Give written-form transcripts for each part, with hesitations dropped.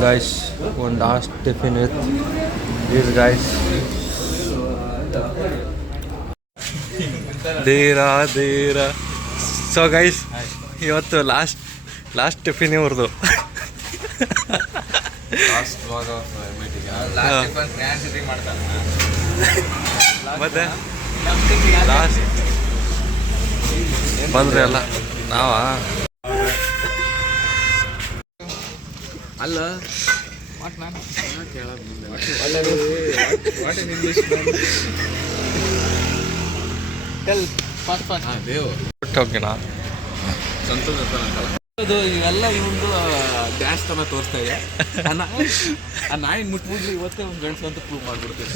Guys, one last tiffin with these guys. Dera. So guys, ಇವತ್ತು last tiffin ಇವ್ರದ್ದು. ಮತ್ತೆ last ಬಂದ್ರೆ ಅಲ್ಲ ನಾವ ಅಲ್ಲ ಹೋಗಿನ ಅದು ಇವೆಲ್ಲ ಇವೊಂದು ಡ್ಯಾನ್ಸ್ ತನ ತೋರಿಸ್ತಾ ಇದೆ. ಆ ನಾಯಿ ಮುಟ್ಬಿಡ್ಲಿ ಇವತ್ತೇ ಒಂದು ಗಂಡಸು ಅಂತ ಪ್ರೂವ್ ಮಾಡ್ಬಿಡ್ತೀವಿ.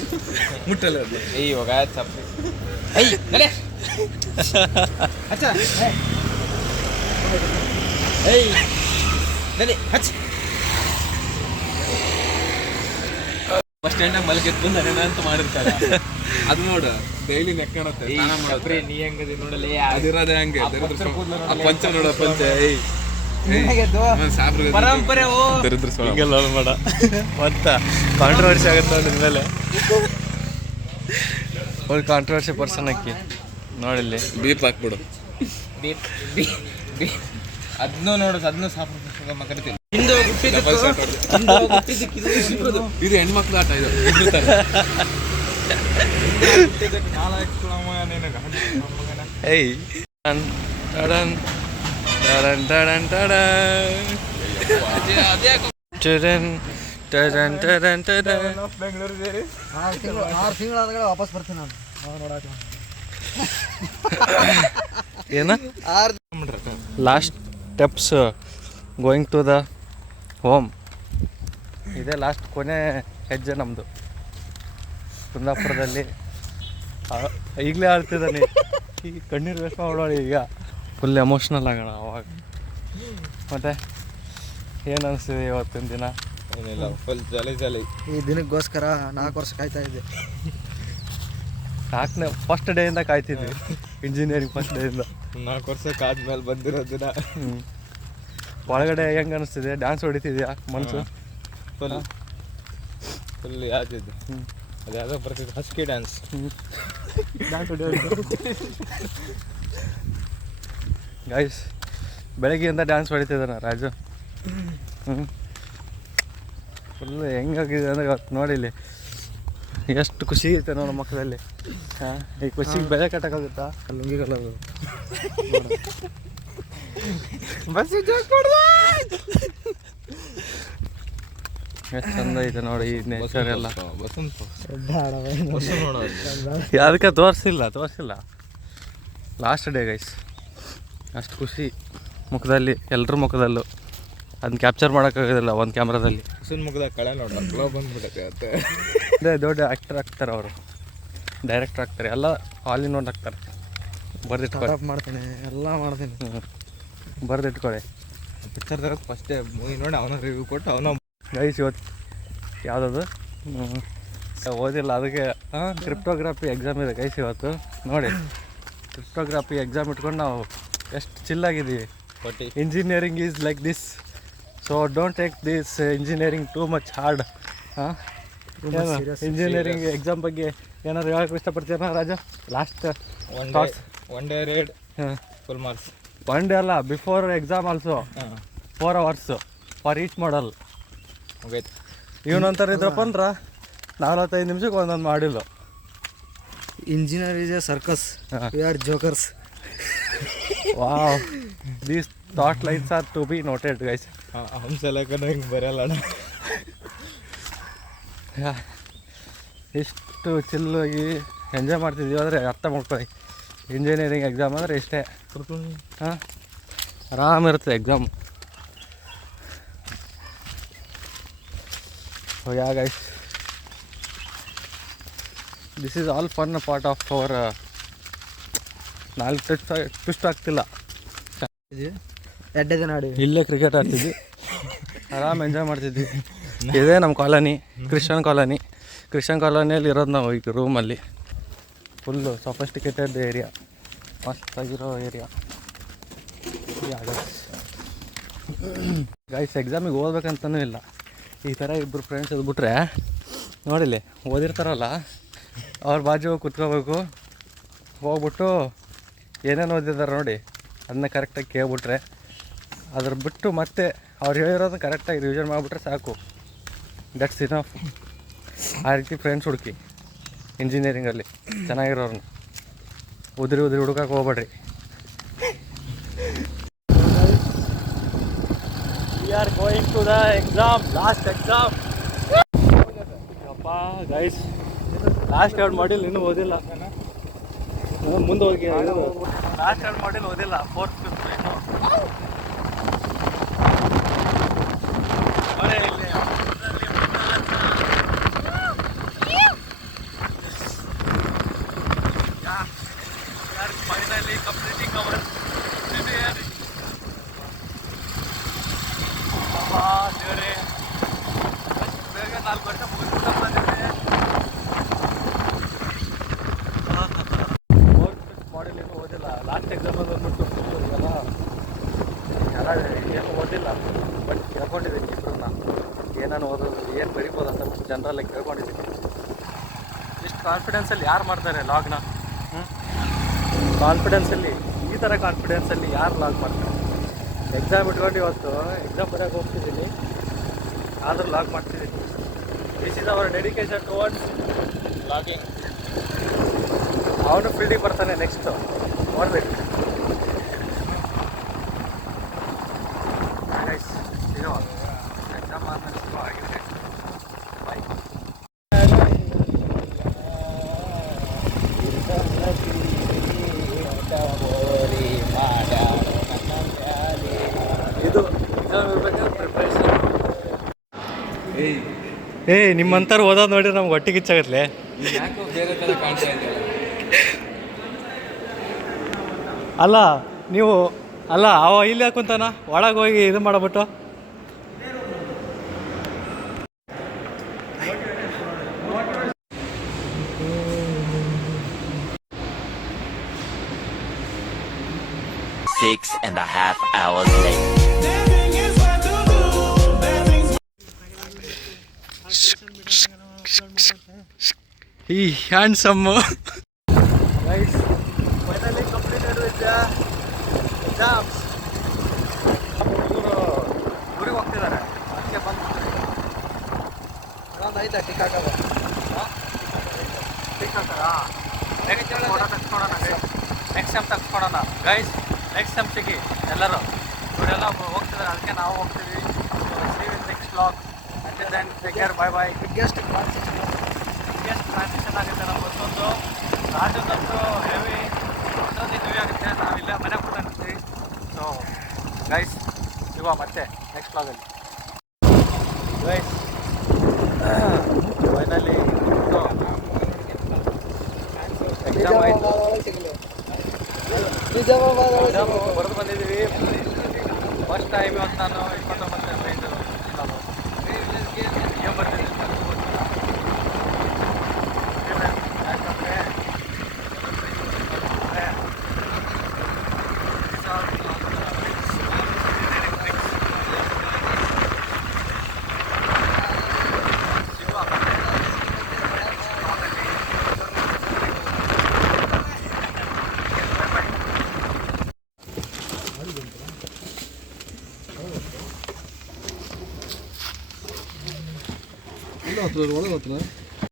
ಮುಟ್ಟಲ್ಲ ಅದು ಇವಾಗ ಬಸ್ ಸ್ಟ್ಯಾಂಡಾಗ ಮಲಗಿತ್ತು ನರೇನ ಅಂತ ಮಾಡಿರ್ತಾರೆ. ಅದು ನೋಡು ಡೈಲಿ ನೆಕ್ಕಣತ್ತೆ ನೀ ಹೆಂಗದಿ ನೋಡಲ್ಲ ಅದಿರೋದೇ ಹಂಗೆ ಪಂಚ ನೋಡ ಪಂಚ ಪರಂಪರೆ ಮಾಡ ಮತ್ತ ಕಾಂಟ್ರವರ್ಸಿ ಆಗತ್ತೆ ನೋಡಿದ ಮೇಲೆ ಒಂದು ಕಾಂಟ್ರವರ್ಸಿ ಪರ್ಸನ್ ಹಾಕಿ ನೋಡಿಲ್ಲಿ ಬೀಪ್ ಹಾಕ್ಬಿಡು. ಅದನ್ನೂ ನೋಡೋದು ಅದನ್ನೂ ಕರಿತೀವಿ. ಇದು ಹೆಣ್ಮಕ್ಳು ಆಟ. ಇದು ಏಯ್ ವಾಪಸ್ ಬರ್ತೀನಿ ನಾನು ನೋಡಕ್ಕೆ. ಏನ last steps going to the home. ಇದೇ ಲಾಸ್ಟ್ ಕೊನೆ ಹೆಜ್ಜೆ ನಮ್ಮದು ಕುಂದಾಪುರದಲ್ಲಿ. ಈಗಲೇ ಆಡ್ತಿದ್ದಾನೆ, ಈಗ ಕಣ್ಣೀರು ವೇಸ್ಟ್ ಮಾಡೋಣ. ಈಗ ಫುಲ್ ಎಮೋಷ್ನಲ್ ಆಗೋಣ ಅವಾಗ. ಮತ್ತು ಏನು ಅನಿಸ್ತಿದೆ ಇವತ್ತಿನ ದಿನ? ಏನಿಲ್ಲ, ಫುಲ್ ಜಾಲಿ. ಈ ದಿನಕ್ಕೋಸ್ಕರ 4 ವರ್ಷ ಕಾಯ್ತಾ ಇದ್ದೆ. 4ನೇ ಫಸ್ಟ್ ಡೇಯಿಂದ ಕಾಯ್ತಿದ್ವಿ, ಇಂಜಿನಿಯರಿಂಗ್ ಫಸ್ಟ್ ಡೇಯಿಂದ. 4 ವರ್ಷಕ್ಕೆ ಆದ್ಮೇಲೆ ಬಂದಿರೋ ದಿನ. ಒಳಗಡೆ ಹೆಂಗೆ ಅನಿಸ್ತಿದೆ? ಡ್ಯಾನ್ಸ್ ಹೊಡಿತಿದ್ಯಾ ಮನಸ್ಸು? ಫುಲ್ ಯಾವ್ದಿದ್ದು ಅದು ಯಾವುದೋ ಬರ್ತಿದ್ದು ಹಸ್ಕಿ ಡ್ಯಾನ್ಸ್ ಹೊಡಿಯೋದು. ಗೈಸ್ ಬೆಳಗ್ಗೆಯಿಂದ ಡ್ಯಾನ್ಸ್ ಹೊಡಿತಿದ್ದಾನೆ ರಾಜು. ಫುಲ್ ಹೆಂಗಾಗಿದೆ ಅಂದರೆ ಇವತ್ತು ನೋಡಿಲಿ ಎಷ್ಟು ಖುಷಿ ಐತೆ ನೋಡೋ ಮಕ್ಕಳಲ್ಲಿ. ಈ ಖುಷಿಗೆ ಬೆಲೆ ಕಟ್ಟಕ್ಕಾಗುತ್ತಾ? ಲುಂಗಿ ಕಲರು ಬಸ್ ಎಷ್ಟು ಚಂದ ಐತೆ ನೋಡಿ ಈ ನೇಚರ್ ಎಲ್ಲ. ಅದಕ್ಕೆ ತೋರಿಸಿಲ್ಲ. ಲಾಸ್ಟ್ ಡೇ ಗೈಸ್, ಅಷ್ಟು ಖುಷಿ ಮುಖದಲ್ಲಿ, ಎಲ್ಲರ ಮುಖದಲ್ಲೂ. ಅದನ್ನ ಕ್ಯಾಪ್ಚರ್ ಮಾಡೋಕ್ಕಾಗೋದಿಲ್ಲ ಒಂದು ಕ್ಯಾಮ್ರಾದಲ್ಲಿ. ಮುಖದಾಗ ಕಳೆ ನೋಡ್ರಿ ಬಂದ್ಬಿಟ್ಟೈತೆ. ಅದೇ ದೊಡ್ಡ ಆ್ಯಕ್ಟರ್ ಆಗ್ತಾರೆ ಅವರು, ಡೈರೆಕ್ಟರ್ ಆಗ್ತಾರೆ, ಎಲ್ಲ ಆಲ್ ಇನ್ ಒನ್ ಆಗ್ತಾರೆ. ಬರ್ದಿಟ್ಕೊಳ್ಳಿ, ಮಾಡ್ತೀನಿ, ಎಲ್ಲ ಮಾಡ್ತೀನಿ. ಬರ್ದಿಟ್ಕೊಳ್ಳಿ. ಪಿಕ್ಚರ್ದಾಗ ಫಸ್ಟೇ ಮೂವಿ ನೋಡಿ ಅವನ ರಿವ್ಯೂ ಕೊಟ್ಟು ಅವನ ಗೈಸ್ ಇವತ್ತು ಯಾವುದದು ಓದಿಲ್ಲ, ಅದಕ್ಕೆ ಕ್ರಿಪ್ಟೋಗ್ರಫಿ ಎಕ್ಸಾಮ್ ಇದೆ ಗೈಸ್ ಇವತ್ತು. ನೋಡಿ ಕ್ರಿಪ್ಟೋಗ್ರಫಿ ಎಕ್ಸಾಮ್ ಇಟ್ಕೊಂಡು ನಾವು ಎಷ್ಟು ಚಿಲ್ಲಾಗಿದ್ದೀವಿ. Engineering is like this, so don't take this engineering too much hard. Engineering exam ಬಗ್ಗೆ ಏನಾದ್ರು ಹೇಳಕ್ಕೆ ಇಷ್ಟಪಡ್ತೀರಾ Raja? Last one day read full marks. One day ಅಲ್ಲ, before exam also 4 hours for each model. ಹೋಗೈತೆ ಇವನಂತಾರೆ ಇದ್ರಪ್ಪ ಅಂದ್ರೆ 45 ನಿಮಿಷಕ್ಕೆ ಒಂದೊಂದು ಮಾಡಿಲ್ಲ. Engineer is a circus, we are jokers. Wow, these thought lines are to be noted guys. ಹಂಸಲಕ್ಕೂ ಹಿಂಗೆ ಬರಲ್ಲ. ಇಷ್ಟು ಚಿಲ್ಲಾಗಿ ಎಂಜಾಯ್ ಮಾಡ್ತಿದ್ದೀವಿ ಅಂದರೆ ಅರ್ಥ ಮಾಡ್ಕೊಳ್ಳಿ. ಇಂಜಿನಿಯರಿಂಗ್ ಎಕ್ಸಾಮ್ ಅಂದರೆ ಇಷ್ಟೇ. ಆರಾಮಿರುತ್ತೆ exam. So yeah guys, this is all fun part of our. 4 twist ಆಗ್ತಿಲ್ಲ, ಇಲ್ಲೇ ಕ್ರಿಕೆಟ್ ಆಡ್ತಿದ್ವಿ, ಆರಾಮ್ ಎಂಜಾಯ್ ಮಾಡ್ತಿದ್ವಿ. ಇದೇ ನಮ್ಮ ಕಾಲೋನಿ, ಕ್ರಿಶ್ಚಿಯನ್ ಕಾಲೋನಿಯಲ್ಲಿ ಇರೋದು ನಾವು ಈಗ ರೂಮಲ್ಲಿ. ಫುಲ್ಲು ಸಫಿಸ್ಟಿಕೇಟೆಡ್ ಏರಿಯಾ, ಮಸ್ತಾಗಿರೋ ಏರಿಯಾ. ಗೈಸ್ ಎಕ್ಸಾಮಿಗೆ ಓದ್ಬೇಕಂತನೂ ಇಲ್ಲ, ಈ ಥರ ಇಬ್ಬರು ಫ್ರೆಂಡ್ಸ್ ಇದ್ಬಿಟ್ರೆ ನೋಡಿಲ್ಲಿ ಓದಿರ್ತಾರಲ್ಲ ಅವ್ರ ಬಾಜು ಹೋಗಿ ಕುತ್ಕೋಬೇಕು. ಹೋಗ್ಬಿಟ್ಟು ಏನೇನು ಓದಿದ್ದಾರೆ ನೋಡಿ ಅದನ್ನ ಕರೆಕ್ಟಾಗಿ ಕೇಳ್ಬಿಟ್ರೆ ಅದ್ರ ಬಿಟ್ಟು ಮತ್ತೆ ಅವ್ರು ಹೇಳಿರೋದು ಕರೆಕ್ಟಾಗಿ ರಿವಿಷನ್ ಮಾಡಿಬಿಟ್ರೆ ಸಾಕು. That's enough. ಆ ರೀತಿ ಫ್ರೆಂಡ್ಸ್ ಹುಡುಕಿ ಇಂಜಿನಿಯರಿಂಗಲ್ಲಿ ಚೆನ್ನಾಗಿರೋರನ್ನ. ಉದ್ರಿ ಹುಡುಕಕ್ಕೆ ಹೋಗ್ಬೇಡ್ರಿ. We are going to the exam, last exam. ಅಪ್ಪ ಗೈಸ್, ಲಾಸ್ಟ್ 2 ಮಾಡ್ಯೂಲ್ ಇನ್ನೂ ಓದಿಲ್ಲ. ಮುಂದೆ ಹೋಗಿ ಲಾಸ್ಟ್ 2 ಮಾಡ್ಯೂಲ್ ಓದಿಲ್ಲ, 4th 5th ಇನ್ನು. ನೋಡಿ ಇಲ್ಲಿ finally completing our engineering. ದೇವರೇ, ಬೇಗ 4 ವರ್ಷ ಮುಗಿಸ್ಬಿಟ್ಟು ಬಂದಿದ್ದೆ. 4th ಮಾಡಲ್ ಏನು ಓದಿಲ್ಲ. ಲಾಸ್ಟ್ ಎಕ್ಸಾಮಲ್ಲಿ ಬಂದ್ಬಿಟ್ಟು ಎಲ್ಲ ಏನು ಓದಿಲ್ಲ, ಬಟ್ ಕೇಳ್ಕೊಂಡಿದ್ದೀನಿ ಇಬ್ಬರನ್ನ ಏನೇನು ಓದೋದು ಏನು ಬರಿಬೋದು ಅಂತ ಬಿಟ್ಟು ಜನರಲ್ಲಾಗಿ ಕೇಳ್ಕೊಂಡಿದ್ದೀನಿ. ಇಷ್ಟು ಕಾನ್ಫಿಡೆನ್ಸಲ್ಲಿ ಯಾರು ಮಾಡ್ತಾರೆ ಲಾಗ್ನ? ಕಾನ್ಫಿಡೆನ್ಸಲ್ಲಿ, ಈ ಥರ ಕಾನ್ಫಿಡೆನ್ಸಲ್ಲಿ ಯಾರು ಲಾಗ್ ಮಾಡ್ತಾರೆ? ಎಕ್ಸಾಮ್ ಇಟ್ಕೊಂಡು ಇವತ್ತು ಎಕ್ಸಾಮ್ ಬರೋಕ್ಕೆ ಹೋಗ್ತಿದ್ದೀನಿ, ಆದರೂ ಲಾಗ್ ಮಾಡ್ತಿದ್ದೀನಿ. This is our dedication towards logging. ಅವನು ಫೀಲ್ಡಿಗೆ ಬರ್ತಾನೆ ನೆಕ್ಸ್ಟು, ನೋಡಬೇಕು. ಎಕ್ಸಾಮ್ ಆದಮೇಲೆ ಶುರು ಆಗಿದೆ. ಬೈ. ಇದು ಎಕ್ಸಾಮ್ ಇರ್ಬೇಕಾದ್ರೆ ಪ್ರಿಪ್ರೇಷನ್. ನಿಮ್ಮಂಥವ್ರು ಓದೋದು ನೋಡಿದ್ರೆ ನಮ್ಗೆ ಹೊಟ್ಟೆಗೆ ಇಚ್ಚಾಗತ್ಲೆ. ಯಾಕೋ ಬೇರೆ ಥರ ಕಾಣ್ತಾ ಇದೆಯಲ್ಲ. ಅಲ್ಲ ನೀವು ಅಲ್ಲ ಅವ ಇಲ್ಲಿ ಹಾಕುಂತಾನ ಒಳಗೆ ಹೋಗಿ ಇದು ಮಾಡಬಿಟ್ಟು. Six and a half hours later. ಈ handsome guys, finally completed with the exams. ಹುಡುಗರು ಊರಿಗೆ ಹೋಗ್ತಿದ್ದಾರೆ, ಅದಕ್ಕೆ ಬಂದ್ಬಿಡ್ತಾರೆ. ಇನ್ನೊಂದು ಐತೆ ಟಿಕ್ ಹಾಕೋದು. ಟಿಕ್ ಹಾಕೋಣ, ನೆಕ್ಸ್ಟ್ ಟೈಮ್ ತಗ್ಸ್ಕೊಡೋಣ ಗೈಸ್. ನೆಕ್ಸ್ಟ್ ಟೈಮ್ ಸಿಗಿ ಎಲ್ಲರೂ. ಇವರೆಲ್ಲ ಹೋಗ್ತಿದ್ದಾರೆ, ಅದಕ್ಕೆ ನಾವು ಹೋಗ್ತೀವಿ. See with next vlog. Until then take care, bye bye. Biggest transition ಆಗುತ್ತೆ ನಮ್ಮ ಮತ್ತೊಂದು. ರಾಜನಂತೂ ಹೆವಿ, ಮತ್ತೊಂದು ಹೆವಿ ಆಗುತ್ತೆ. ನಾವಿಲ್ಲ ಮನೆ ಕೂಡ ನಿಲ್ತೀವಿ. ಸೊ ಗೈಸ್, ಸಿಗುವ ಮತ್ತೆ ನೆಕ್ಸ್ಟ್ ವ್ಲಾಗಲ್ಲಿ ಗೈಸ್. ಫೈನಲಿ ಎಕ್ಸಾಮ್ ಆಯಿತು, ಬರೆದು ಬಂದಿದ್ದೀವಿ. ಫಸ್ಟ್ ಟೈಮ್ ಇವತ್ತು ನಾನು ಇಟ್ಕೊಂಡು ಬಂದೆ ಮೈಂಡು. ಏನು ಬರ್ತಿದ್ದೀನಿ ಯಾಕಂದರೆ ಒಳಗೆ ಹತ್ರ